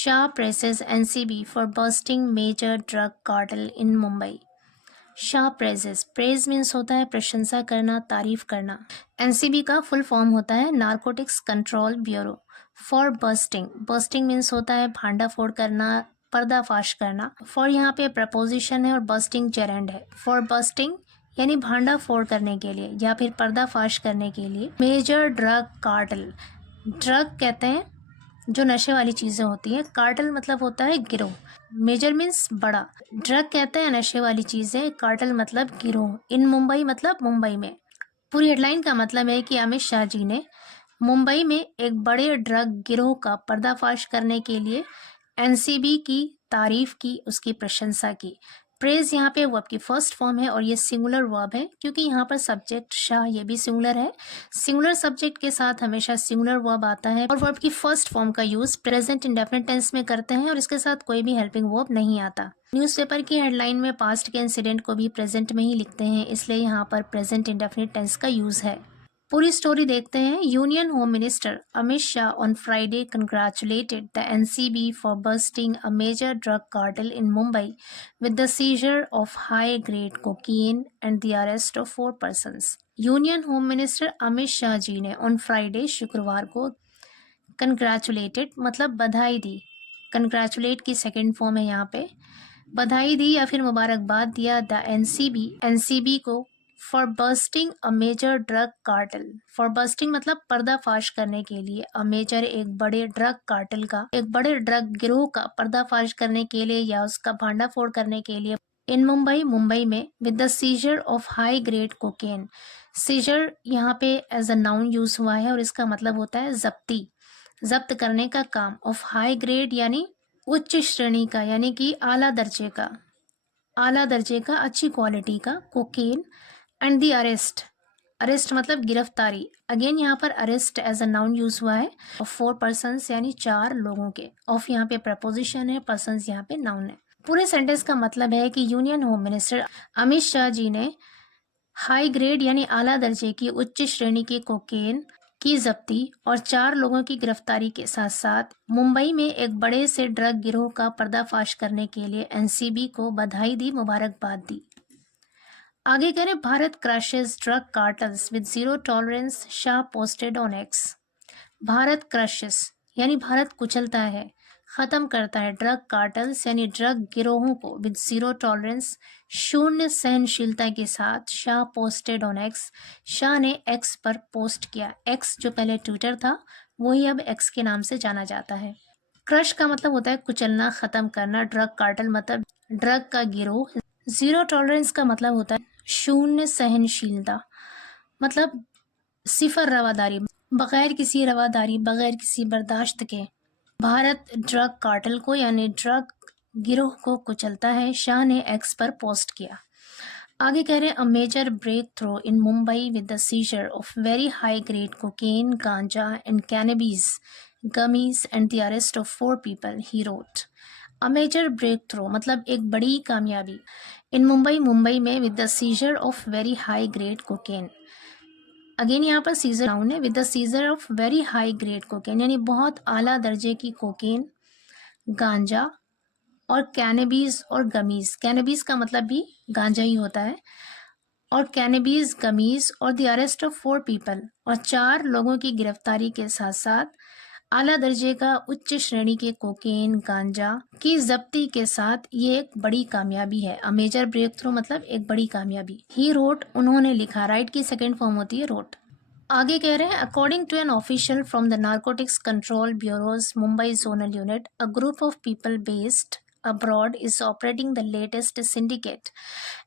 Shah praises NCB for busting major drug cartel in Mumbai. Shah praises, praise means होता है प्रशंसा करना, तारीफ करना। एनसीबी का फुल फॉर्म होता है narcotics control bureau. For busting, busting means होता है भांडाफोड़ करना, पर्दाफाश करना। फॉर यहाँ पे प्रपोजिशन है और बस्टिंग जेरेंड है। फॉर बस्टिंग यानी भांडा फोड़ करने के लिए या फिर पर्दाफाश करने के लिए। मेजर ड्रग कार्टल, ड्रग कहते हैं जो नशे वाली चीज़ें होती हैं, कार्टल मतलब होता है गिरोह। मेजर मीन्स बड़ा, ड्रग कहते हैं नशे वाली चीज़ें, कार्टल मतलब गिरोह। इन मुंबई मतलब मुंबई में। पूरी हेडलाइन का मतलब है कि अमित शाह जी ने मुंबई में एक बड़े ड्रग गिरोह का पर्दाफाश करने के लिए एनसीबी की तारीफ की, उसकी प्रशंसा की। प्रेज यहाँ पे वर्ब की फर्स्ट फॉर्म है और ये सिंगुलर वर्ब है क्योंकि यहाँ पर सब्जेक्ट शाह ये भी सिंगुलर है। सिंगुलर सब्जेक्ट के साथ हमेशा सिंगुलर वर्ब आता है और वर्ब की फर्स्ट फॉर्म का यूज प्रेजेंट इंडेफिनिट टेंस में करते हैं और इसके साथ कोई भी हेल्पिंग वर्ब नहीं आता। न्यूज़पेपर की हेडलाइन में पास्ट के इंसिडेंट को भी प्रेजेंट में ही लिखते हैं, इसलिए यहाँ पर प्रेजेंट इंडेफिनिट टेंस का यूज है। पूरी स्टोरी देखते हैं। Union home minister Amit Shah on Friday congratulated the NCB for busting a major drug cartel in Mumbai with the seizure of high-grade cocaine and the arrest of 4 persons. Union home minister Amit Shah ji ने on Friday शुक्रवार को congratulated मतलब बधाई दी। Congratulate की second form है यहाँ पे, बधाई दी या फिर मुबारकबाद दिया द एनसीबी को for busting a major drug cartel. For busting मतलब पर्दाफाश करने के लिए, अ मेजर एक बड़े ड्रग कार्टल का, एक बड़े ड्रग गिरोह का पर्दाफाश करने के लिए या उसका भांडाफोड़ करने के लिए। इन मुंबई, मुंबई में with the seizure of high grade cocaine. Seizure यहाँ पे एज अ नाउन यूज हुआ है और इसका मतलब होता है जब्ती, जब्त करने का काम। ऑफ हाई ग्रेड यानी उच्च श्रेणी का, यानी कि आला दर्जे का, आला दर्जे का, अच्छी क्वालिटी का cocaine. And the arrest, arrest मतलब गिरफ्तारी। अगेन यहाँ पर arrest as a noun use हुआ है। ऑफ 4 पर्सन्स यानी 4 लोगों के। ऑफ यहाँ पे प्रपोजिशन है, पर्सन्स यहाँ पे नाउन है। पूरे सेंटेंस का मतलब है कि union home minister Amit Shah ji ने हाई ग्रेड यानी आला दर्जे की उच्च श्रेणी के कोकेन की जब्ती और 4 लोगों की गिरफ्तारी के साथ साथ मुंबई में एक बड़े से ड्रग गिरोह का पर्दाफाश करने के लिए एनसीबी को बधाई दी, मुबारकबाद दी। आगे कह रहे Bharat crushes drug cartels with zero tolerance, Shah posted on x. Bharat crushes यानी भारत कुचलता है, खत्म करता है, ड्रग कार्टल्स यानी ड्रग गिरोहों को, विद जीरो टॉलरेंस शून्य सहनशीलता के साथ, Shah posted on x, Shah ने एक्स पर पोस्ट किया। एक्स जो पहले ट्विटर था वही अब एक्स के नाम से जाना जाता है। क्रश का मतलब होता है कुचलना, खत्म करना। ड्रग कार्टल मतलब ड्रग का गिरोह। जीरो टॉलरेंस का मतलब होता है शून्य सहनशीलता, मतलब सिफर रवादारी, बगैर किसी रवादारी, बगैर किसी बर्दाश्त के। भारत ड्रग कार्टल को यानी ड्रग गिरोह को कुचलता है, शाह ने एक्स पर पोस्ट किया। आगे कह रहे हैं a major breakthrough in Mumbai with the seizure of very high grade cocaine, ganja and cannabis gummies and the arrest of 4 people, he wrote. A major breakthrough मतलब एक बड़ी कामयाबी। इन मुंबई, मुंबई में with the seizure of very high grade cocaine. Again यहाँ पर seizure noun है, with the seizure of very high grade cocaine यानी बहुत आला दर्जे की कोकेन, गांजा और कैनबीज और गमीज। कैनबीज का मतलब भी गांजा ही होता है। और कैनबीज, गमीज और द अरेस्ट ऑफ 4 पीपल और 4 लोगों की गिरफ्तारी के साथ साथ आला दर्जे का उच्च श्रेणी के कोकेन, गांजा की जब्ती के साथ ये एक बड़ी कामयाबी है। अ मेजर ब्रेक थ्रू मतलब एक बड़ी कामयाबी। ही रोट उन्होंने लिखा, राइट की सेकेंड फॉर्म होती है रोट। आगे कह रहे हैं according to an official from the narcotics control bureau's Mumbai zonal unit, a group of people based abroad is operating the latest syndicate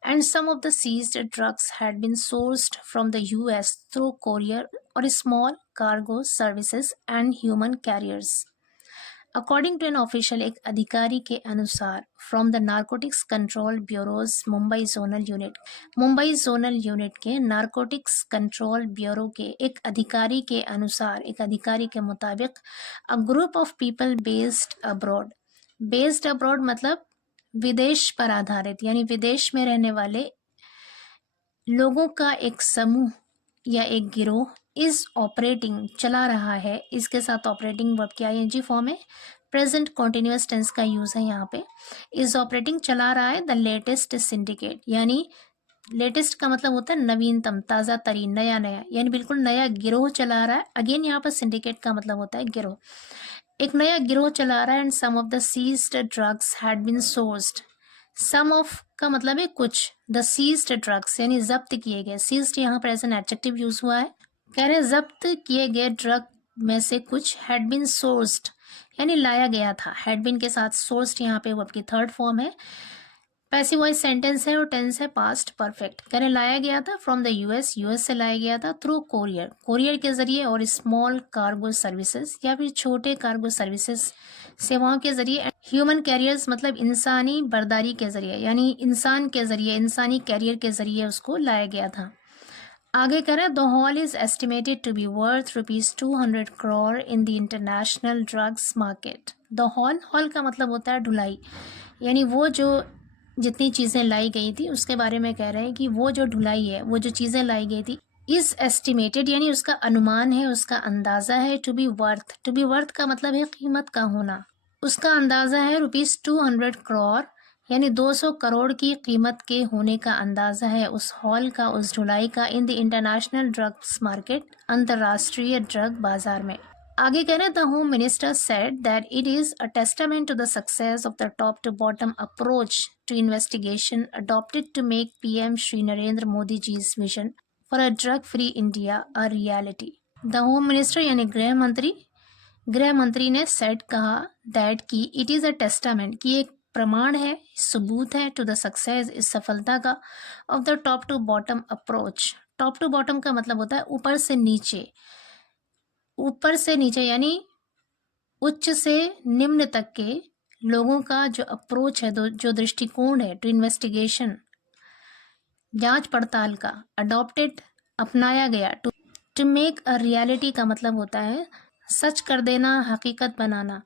and some of the seized drugs had been sourced from the US through courier or small cargo services and human carriers. According to an official, एक अधिकारी के अनुसार from the narcotics control bureau's Mumbai zonal unit, Mumbai zonal unit के narcotics control bureau के एक अधिकारी के अनुसार, एक अधिकारी के मुताबिक, अ group of people based abroad, based abroad मतलब विदेश पर आधारित यानी विदेश में रहने वाले लोगों का एक समूह या एक गिरोह, इज ऑपरेटिंग चला रहा है, इसके साथ ऑपरेटिंग वर्ब की आईएनजी फॉर्म है, प्रेजेंट कॉन्टिन्यूस टेंस का यूज़ है यहाँ पे। इज ऑपरेटिंग चला रहा है द लेटेस्ट सिंडिकेट, यानी लेटेस्ट का मतलब होता है नवीनतम, ताज़ा तरीन, नया नया, यानी बिल्कुल नया गिरोह चला रहा है। अगेन यहाँ पर सिंडिकेट का मतलब होता है गिरोह, एक नया गिरोह चला रहा है। And some of the seized drugs had been sourced, some of का मतलब है कुछ, द सीज्ड ड्रग्स यानी जब्त किए गए, सीज्ड यहाँ पर एज एन एडजेक्टिव यूज हुआ है। कह रहे हैं जब्त किए गए ड्रग में से कुछ हैड बीन सोर्स्ड यानी लाया गया था, हैड बीन के साथ सोर्स्ड यहाँ पे वर्ब की थर्ड फॉर्म है। पैसिव वॉइस सेंटेंस है और टेंस है पास्ट परफेक्ट। कह रहे लाया गया था फ्रॉम द यूएस, यूएस से लाया गया था, थ्रू कोरियर, कोरियर के जरिए, और स्मॉल कार्गो सर्विसेज या फिर छोटे कार्गो सर्विसेज सेवाओं के जरिए। ह्यूमन कैरियर्स मतलब इंसानी बर्दारी के जरिए, यानी इंसान के जरिए, इंसानी कैरियर के जरिए उसको लाया गया था। आगे कह रहे हैं the haul is estimated to be worth ₹200 crore in the international drugs market. The haul, haul का मतलब होता है ढुलाई, यानी वो जो जितनी चीज़ें लाई गई थी उसके बारे में कह रहे हैं कि वो जो ढुलाई है, वो जो चीज़ें लाई गई थी, इस एस्टिमेटेड यानी उसका अनुमान है, उसका अंदाज़ा है। To be worth, to be worth का मतलब है कीमत का होना, उसका अंदाज़ा है ₹200 करोड़ यानी 200 करोड़ की कीमत के होने का अंदाज़ा है उस हॉल का, उस ढुलाई का, in the international drugs market, अंतर्राष्ट्रीय ड्रग बाजार में। आगे कह रहे हैं the home minister said that it is a testament to the success of the top to bottom approach to investigation adopted to make PM Shri Narendra Modi ji's vision for a drug free India a reality. The home minister यानी गृह मंत्री ने said कहा that की it is a testament की एक प्रमाण है, सबूत है, टू द सक्सेस इस सफलता का, of the top to bottom approach. Top to bottom का मतलब होता है ऊपर से नीचे, ऊपर से नीचे यानी उच्च से निम्न तक के लोगों का जो अप्रोच है, जो दृष्टिकोण है, टू इन्वेस्टिगेशन जांच पड़ताल का, अडॉप्टेड अपनाया गया, टू मेक अ रियलिटी का मतलब होता है सच कर देना, हकीकत बनाना।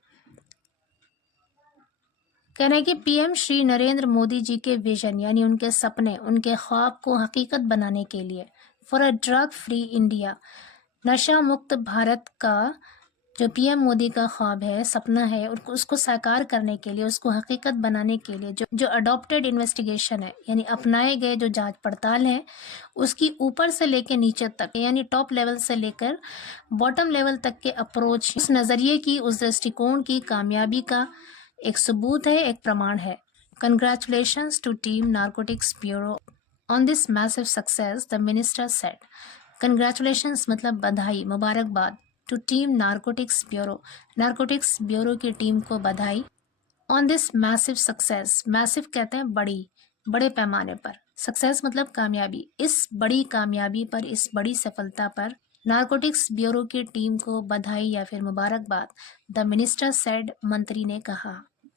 कह रहे हैं कि पीएम श्री नरेंद्र मोदी जी के विजन यानी उनके सपने, उनके ख्वाब को हकीकत बनाने के लिए, for a drug free India नशा मुक्त भारत का जो पीएम मोदी का ख्वाब है, सपना है, उसको साकार करने के लिए, उसको हकीकत बनाने के लिए जो अडॉप्टेड इन्वेस्टिगेशन है यानी अपनाए गए जो जांच पड़ताल है, उसकी ऊपर से लेकर नीचे तक यानी टॉप लेवल से लेकर बॉटम लेवल तक के अप्रोच, उस नज़रिए की, उस दृष्टिकोण की कामयाबी का एक सबूत है, एक प्रमाण है। Congratulations to team narcotics bureau on this massive success, the minister said. Congratulations मतलब बधाई, मुबारकबाद, टू टीम नारकोटिक्स ब्यूरो की टीम को बधाई, on this massive success, massive कहते हैं बड़ी, बड़े पैमाने पर, सक्सेस मतलब कामयाबी, इस बड़ी कामयाबी पर, इस बड़ी सफलता पर नारकोटिक्स ब्यूरो की टीम को बधाई या फिर मुबारकबाद। द मिनिस्टर सेड, मंत्री ने कहा।